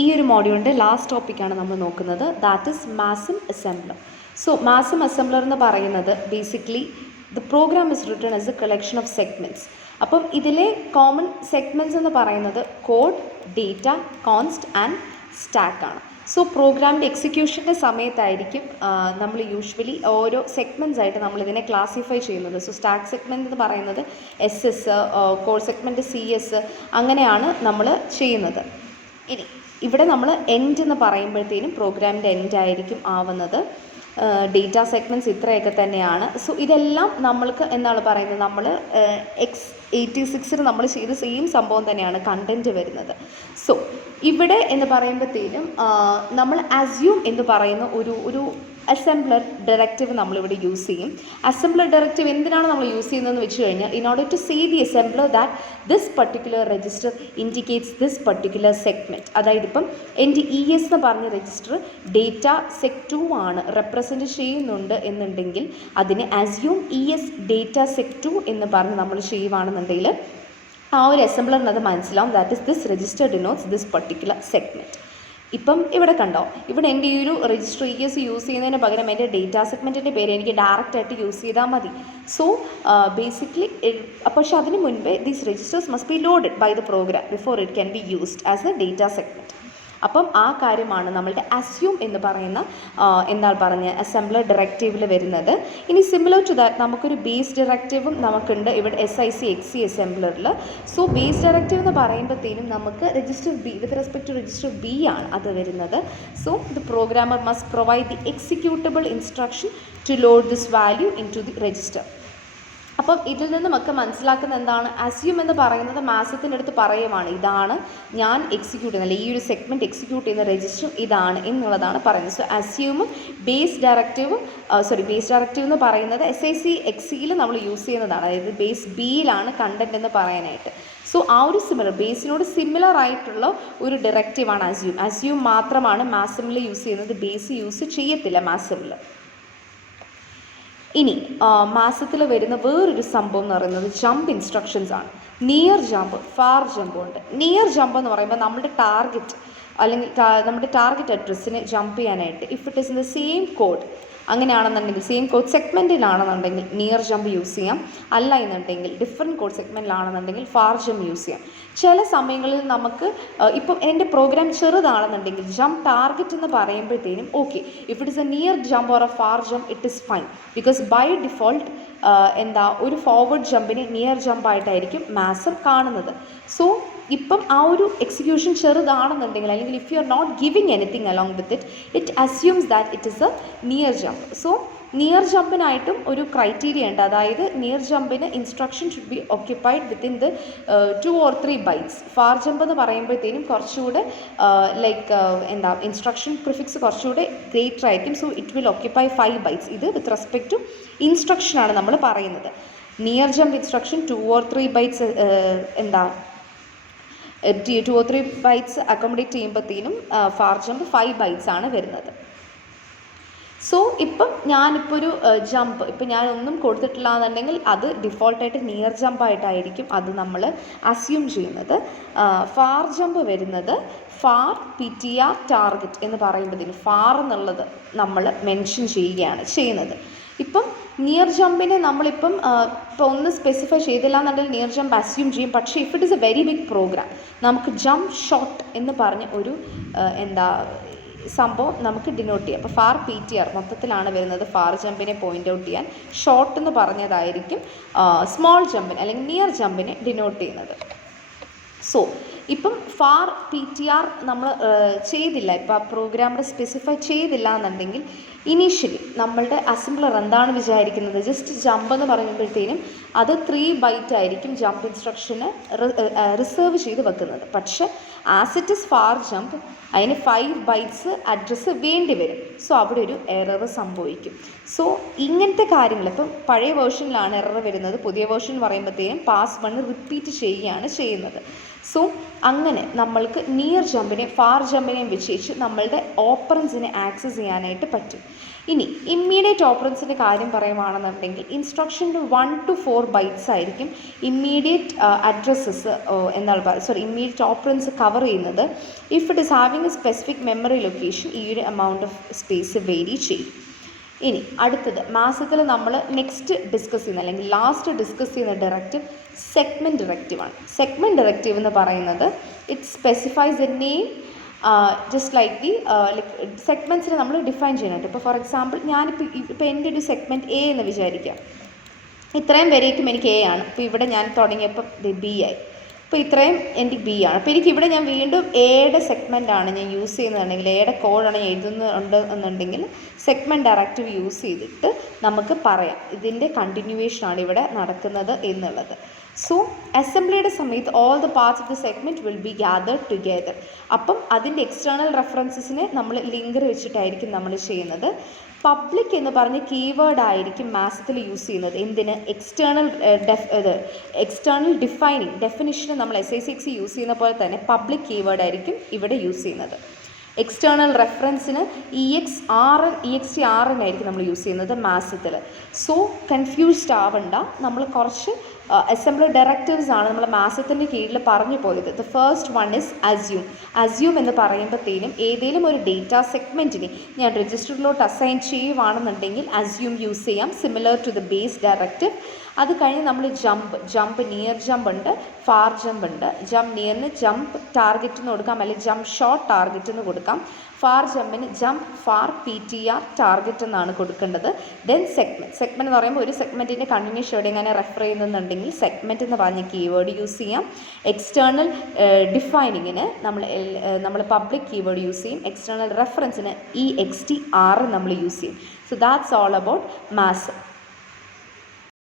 ഈ ഒരു മോഡ്യൂളിൻ്റെ ലാസ്റ്റ് ടോപ്പിക്കാണ് നമ്മൾ നോക്കുന്നത്. That is MASM assembler. So MASM assembler എന്ന് പറയുന്നത് basically the program is written as a collection of segments. അപ്പം ഇതിലെ കോമൺ സെഗ്മെൻറ്റ്സ് എന്ന് പറയുന്നത് code, data, const and stack ആണ്. സോ പ്രോഗ്രാമിൻ്റെ എക്സിക്യൂഷൻ്റെ സമയത്തായിരിക്കും നമ്മൾ യൂഷ്വലി ഓരോ സെഗ്മെൻറ്റ്സ് ആയിട്ട് നമ്മളിതിനെ ക്ലാസിഫൈ ചെയ്യുന്നത്. സോ സ്റ്റാക്ക് സെഗ്മെൻറ്റ് എന്ന് പറയുന്നത് SS, കോഡ് സെഗ്മെൻറ്റ് CS, അങ്ങനെയാണ് നമ്മൾ ചെയ്യുന്നത്. ഇനി ഇവിടെ നമ്മൾ എൻഡ് എന്ന് പറയുമ്പോഴത്തേനും പ്രോഗ്രാമിൻ്റെ എൻഡ് ആയിരിക്കും ആവുന്നത്. ഡേറ്റ സെഗ്മെൻറ്റ്സ് ഇത്രയൊക്കെ തന്നെയാണ്. സോ ഇതെല്ലാം നമ്മൾക്ക് എന്താണ് പറയുന്നത്, നമ്മൾ X86 നമ്മൾ ചെയ്ത സെയിം സംഭവം തന്നെയാണ് കണ്ടൻറ്റ് വരുന്നത്. സോ ഇവിടെ എന്ന് പറയുമ്പോഴത്തേനും നമ്മൾ അസ്യൂം എന്ന് പറയുന്ന ഒരു അസംബ്ലർ ഡയറക്റ്റീവ് നമ്മളിവിടെ യൂസ് ചെയ്യും. അസംബ്ലർ ഡയറക്റ്റീവ് എന്തിനാണ് നമ്മൾ യൂസ് ചെയ്യുന്നതെന്ന് വെച്ച് കഴിഞ്ഞാൽ, in order to say the assembler that this particular register indicates this particular segment. അതായത് ഇപ്പം എൻ്റെ ES എന്ന് പറഞ്ഞ രജിസ്റ്റർ ഡേറ്റ സെഗ് 2 ആണ് റെപ്രസെൻറ്റ് ചെയ്യുന്നുണ്ട് എന്നുണ്ടെങ്കിൽ അതിന് അസ്യൂം ES ഡേറ്റ സെഗ് 2 എന്ന് പറഞ്ഞ് നമ്മൾ ചെയ്യുവാണെന്നുണ്ടെങ്കിൽ ആ ഒരു അസംബ്ലറിന് അത് മനസ്സിലാവും that is this register denotes this particular segment. ഇപ്പം ഇവിടെ കണ്ടോ, ഇവിടെ എൻ്റെ ഈ ഒരു രജിസ്റ്റർ ES യൂസ് ചെയ്യുന്നതിന് പകരം എൻ്റെ ഡേറ്റ സെഗ്മെൻറ്റിൻ്റെ പേര് എനിക്ക് ഡയറക്റ്റായിട്ട് യൂസ് ചെയ്താൽ മതി. സോ ബേസിക്കലി പക്ഷേ അതിന് മുൻപേ these registers must be loaded by the program before it can be used as a data segment. അപ്പം ആ കാര്യമാണ് നമ്മളുടെ അസ്യൂം എന്ന് പറയുന്ന എന്താണ് പറഞ്ഞ അസംബ്ലർ ഡയറക്റ്റീവിൽ വരുന്നത്. ഇനി സിമിലർ ടു ദാറ്റ് നമുക്കൊരു ബേസ് ഡയറക്റ്റീവും നമുക്കുണ്ട് ഇവിടെ SICXC അസംബ്ലറിൽ. സോ ബേസ് ഡയറക്റ്റീവ് എന്ന് പറയുമ്പോഴത്തേനും നമുക്ക് register B with respect to register B ആണ് അത് വരുന്നത്. So the programmer must provide the executable instruction to load this value into the register. അപ്പം ഇതിൽ നിന്നുമൊക്കെ മനസ്സിലാക്കുന്ന എന്താണ്, അസ്യൂം എന്ന് പറയുന്നത് മാസത്തിൻ്റെ അടുത്ത് പറയുവാണ് ഇതാണ് ഞാൻ എക്സിക്യൂട്ട് ചെയ്യുന്നത്, ഈ ഒരു സെഗ്മെൻറ്റ് എക്സിക്യൂട്ട് ചെയ്യുന്ന രജിസ്റ്റർ ഇതാണ് എന്നുള്ളതാണ് പറയുന്നത്. സോ അസ്യൂമും ബേസ് ഡയറക്റ്റീവ് എന്ന് പറയുന്നത് SICXCയിൽ നമ്മൾ യൂസ് ചെയ്യുന്നതാണ്. അതായത് ബേസ് Bയിലാണ് കണ്ടൻറ്റ് എന്ന് പറയാനായിട്ട്. സോ ആ ഒരു ബേസിനോട് സിമിലർ ആയിട്ടുള്ള ഒരു ഡയറക്റ്റീവാണ് അസ്യൂം. അസ്യൂം മാത്രമാണ് മാസമിൽ യൂസ് ചെയ്യുന്നത്, ബേസ് യൂസ് ചെയ്യത്തില്ല മാസമിൽ. ഇനി മാസത്തിൽ വരുന്ന വേറൊരു സംഭവം എന്ന് പറയുന്നത് ജമ്പ് ഇൻസ്ട്രക്ഷൻസ് ആണ്. നിയർ ജമ്പ്, ഫാർ ജമ്പ് ഉണ്ട്. നിയർ ജമ്പ് എന്ന് പറയുമ്പോൾ നമ്മുടെ ടാർഗറ്റ് അല്ലെങ്കിൽ നമ്മുടെ ടാർഗറ്റ് അഡ്രസ്സിന് ജമ്പ് ചെയ്യാനായിട്ട് if it is in the same code അങ്ങനെയാണെന്നുണ്ടെങ്കിൽ സെയിം കോഡ് സെഗ്മെൻറ്റിലാണെന്നുണ്ടെങ്കിൽ നിയർ ജമ്പ് യൂസ് ചെയ്യാം. അല്ല എന്നുണ്ടെങ്കിൽ ഡിഫറെൻറ്റ് കോഡ് സെഗ്മെൻറ്റിലാണെന്നുണ്ടെങ്കിൽ ഫാർ ജമ്പ് യൂസ് ചെയ്യാം. ചില സമയങ്ങളിൽ നമുക്ക് ഇപ്പം എൻ്റെ പ്രോഗ്രാം ചെറുതാണെന്നുണ്ടെങ്കിൽ ജമ്പ് ടാർഗറ്റ് എന്ന് പറയുമ്പോഴത്തേനും okay, if it is a near jump or a far jump it is fine because by default ഒരു ഫോർവേഡ് ജമ്പിന് നിയർ ജമ്പായിട്ടായിരിക്കും മാസം കാണുന്നത്. സോ ഇപ്പം ആ ഒരു എക്സിക്യൂഷൻ ചെറുതാണെന്നുണ്ടെങ്കിൽ അല്ലെങ്കിൽ if you are not giving anything along with it assumes that it is a near jump. So near ജമ്പിനായിട്ടും ഒരു ക്രൈറ്റീരിയ ഉണ്ട്. അതായത് നിയർ ജമ്പിന് instruction should be occupied within the 2 or 3 bytes. Far jump എന്ന് പറയുമ്പോഴത്തേനും കുറച്ചുകൂടെ ഇൻസ്ട്രക്ഷൻ പ്രിഫിക്സ് കുറച്ചുകൂടെ greater ആയിരിക്കും. So it will occupy 5 bytes. ഇത് വിത്ത് റെസ്പെക്ട് ടു ഇൻസ്ട്രക്ഷനാണ് നമ്മൾ പറയുന്നത്. Near jump instruction 2 or 3 bytes 2 or 3 bytes accommodate ചെയ്യുമ്പോഴത്തേനും ഫാർ ജമ്പ് 5 ബൈറ്റ്സ് ആണ് വരുന്നത്. സോ ഇപ്പം ഞാനിപ്പോൾ ഒരു ജമ്പ് ഇപ്പം ഞാനൊന്നും കൊടുത്തിട്ടില്ല എന്നുണ്ടെങ്കിൽ അത് ഡിഫോൾട്ടായിട്ട് നിയർ ജമ്പായിട്ടായിരിക്കും അത് നമ്മൾ അസ്യൂം ചെയ്യുന്നത്. ഫാർ ജമ്പ് വരുന്നത് ഫാർ PTR ടാർഗറ്റ് എന്ന് പറയുമ്പോഴത്തേന് ഫാർ എന്നുള്ളത് നമ്മൾ മെൻഷൻ ചെയ്യുകയാണ് ചെയ്യുന്നത്. ഇപ്പം നിയർ ജമ്പിനെ നമ്മളിപ്പം ഇപ്പോൾ ഒന്ന് സ്പെസിഫൈ ചെയ്തില്ല എന്നുണ്ടെങ്കിൽ നിയർ ജമ്പ് അസ്യൂം ചെയ്യും. പക്ഷേ if it is a very big program നമുക്ക് ജമ്പ് ഷോട്ട് എന്ന് പറഞ്ഞ് ഒരു സംഭവം നമുക്ക് ഡിനോട്ട് ചെയ്യാം. അപ്പോൾ ഫാർ PTR മൊത്തത്തിലാണ് വരുന്നത് ഫാർ ജമ്പിനെ പോയിൻ്റ് ഔട്ട് ചെയ്യാൻ. ഷോർട്ട് എന്ന് പറഞ്ഞതായിരിക്കും സ്മോൾ ജമ്പിന് അല്ലെങ്കിൽ നിയർ ജമ്പിനെ ഡിനോട്ട് ചെയ്യുന്നത്. സോ ഇപ്പം ഫാർ PTR നമ്മൾ ചെയ്തില്ല, ഇപ്പോൾ ആ പ്രോഗ്രാമിൽ സ്പെസിഫൈ ചെയ്തില്ല എന്നുണ്ടെങ്കിൽ ഇനീഷ്യലി നമ്മളുടെ അസംബ്ലർ എന്താണ് വിചാരിക്കുന്നത്, ജസ്റ്റ് ജമ്പ് എന്ന് പറയുമ്പോഴത്തേനും അത് 3 ബൈറ്റ് ആയിരിക്കും ജമ്പ് ഇൻസ്ട്രക്ഷന് റിസർവ് ചെയ്ത് വെക്കുന്നത്. പക്ഷേ as it is far jump അതിന് 5 ബൈറ്റ്സ് അഡ്രസ്സ് വേണ്ടി വരും. സോ അവിടെ ഒരു എറർ സംഭവിക്കും. സോ ഇങ്ങനത്തെ കാര്യങ്ങൾ ഇപ്പം പഴയ വേർഷനിലാണ് എറർ വരുന്നത്. പുതിയ വേർഷൻ പറയുമ്പോഴത്തേനും പാസ് 1 റിപ്പീറ്റ് ചെയ്യുകയാണ് ചെയ്യുന്നത്. സോ അങ്ങനെ നമ്മൾക്ക് നിയർ ജമ്പിനെയും ഫാർ ജമ്പിനെയും വെച്ച് നമ്മളുടെ ഓപ്പറൻസിനെ ആക്സസ് ചെയ്യാനായിട്ട് പറ്റും. ഇനി ഇമ്മീഡിയറ്റ് ഓപ്പറൻസിൻ്റെ കാര്യം പറയുകയാണെന്നുണ്ടെങ്കിൽ ഇൻസ്ട്രക്ഷൻ്റെ 1 to 4 ബൈറ്റ്സ് ആയിരിക്കും immediate addresses immediate operands cover ചെയ്യുന്നത്. If it is having a specific memory location ഈ ഒരു എമൗണ്ട് ഓഫ് സ്പേസ് വേരി ചെയ്യും. ഇനി അടുത്തത് മാസത്തിൽ നമ്മൾ നെക്സ്റ്റ് ഡിസ്കസ് ചെയ്യുന്ന അല്ലെങ്കിൽ ലാസ്റ്റ് ഡിസ്കസ് ചെയ്യുന്ന ഡയറക്റ്റീവ് സെഗ്മെൻറ്റ് ഡയറക്റ്റീവാണ്. സെഗ്മെൻറ്റ് ഡയറക്റ്റീവ് എന്ന് പറയുന്നത് it specifies a name just like the സെഗ്മെൻറ്റ്സിനെ നമ്മൾ ഡിഫൈൻ ചെയ്യാനായിട്ട്. ഇപ്പോൾ ഫോർ എക്സാമ്പിൾ ഇപ്പോൾ എൻ്റെ ഒരു സെഗ്മെൻറ്റ് എ എന്ന് വിചാരിക്കാം. ഇത്രയും വരേക്കും എനിക്ക് എ ആണ്. ഇപ്പോൾ ഇവിടെ ഞാൻ തുടങ്ങിയപ്പോൾ ബി ആയി. അപ്പോൾ ഇത്രയും എനിക്ക് ബി ആണ്. അപ്പോൾ എനിക്കിവിടെ ഞാൻ വീണ്ടും എയുടെ സെഗ്മെൻറ്റാണ് ഞാൻ യൂസ് ചെയ്യുന്നതെന്നുണ്ടെങ്കിൽ എയുടെ കോഡാണ് ഞാൻ എഴുതുന്നുണ്ട് എന്നുണ്ടെങ്കിൽ സെഗ്മെൻറ്റ് ഡയറക്റ്റീവ് യൂസ് ചെയ്തിട്ട് നമുക്ക് പറയാം ഇതിൻ്റെ കണ്ടിന്യൂവേഷനാണ് ഇവിടെ നടക്കുന്നത് എന്നുള്ളത്. സോ അസംബ്ലിയുടെ സമയത്ത് all the parts of the segment will be gathered together. അപ്പം അതിൻ്റെ എക്സ്റ്റേണൽ റെഫറൻസസിനെ നമ്മൾ ലിങ്കർ വെച്ചിട്ടായിരിക്കും നമ്മൾ ചെയ്യുന്നത്. പബ്ലിക് എന്ന് പറഞ്ഞ കീവേഡ് ആയിരിക്കും മാസത്തിൽ യൂസ് ചെയ്യുന്നത്. എന്തിന്? എക്സ്റ്റേണൽ ഡിഫൈനിങ് ഡെഫിനിഷന് നമ്മൾ SJCET യൂസ് ചെയ്യുന്ന പോലെ തന്നെ പബ്ലിക് കീവേഡ് ആയിരിക്കും ഇവിടെ യൂസ് ചെയ്യുന്നത്. എക്സ്റ്റേണൽ റെഫറൻസിന് EXTRN ആയിരിക്കും നമ്മൾ യൂസ് ചെയ്യുന്നത് മാസത്തിൽ. സോ കൺഫ്യൂസ്ഡ് ആവണ്ട. നമ്മൾ കുറച്ച് അസംബ്ലി ഡയറക്റ്റീവ്സ് ആണ് നമ്മൾ മാസത്തിൻ്റെ കീഴിൽ പറഞ്ഞു പോയത്. The first one is assume. Assume എന്ന് പറയുമ്പോഴത്തേനും ഏതെങ്കിലും ഒരു ഡേറ്റ സെഗ്മെൻറ്റിനെ ഞാൻ രജിസ്റ്ററിലോട്ട് അസൈൻ ചെയ്യുവാണെന്നുണ്ടെങ്കിൽ അസ്യൂം യൂസ് ചെയ്യാം, similar to the base directive. അത് കഴിഞ്ഞ് നമ്മൾ ജമ്പ് നിയർ ജമ്പ് ഉണ്ട്, ഫാർ ജമ്പ് ഉണ്ട്. ജമ്പ് നിയറിന് ജമ്പ് ടാർഗറ്റ് എന്ന് കൊടുക്കാം, അല്ലെങ്കിൽ ജമ്പ് ഷോർട്ട് ടാർഗറ്റ് എന്ന് കൊടുക്കാം. ഫാർ ജമ്പിന് ജമ്പ് ഫാർ PTR ടാർഗറ്റ് എന്നാണ് കൊടുക്കേണ്ടത്. ദെൻ സെഗ്മെൻറ്റ് എന്ന് പറയുമ്പോൾ ഒരു സെഗ്മെൻറ്റിൻ്റെ കണ്ടിന്യൂസ് ഷെയ്ഡ് എങ്ങനെ റെഫർ ചെയ്യുന്നുണ്ടെങ്കിൽ സെഗ്മെൻറ്റ് എന്ന് പറഞ്ഞ കീവേഡ് യൂസ് ചെയ്യാം. എക്സ്റ്റേണൽ ഡിഫൈനിങ്ങിന് നമ്മൾ പബ്ലിക് കീവേഡ് യൂസ് ചെയ്യും. എക്സ്റ്റേണൽ റെഫറൻസിന് EXTR നമ്മൾ യൂസ് ചെയ്യും. സോ ദാറ്റ്സ് ഓൾ അബൌട്ട് മാസം.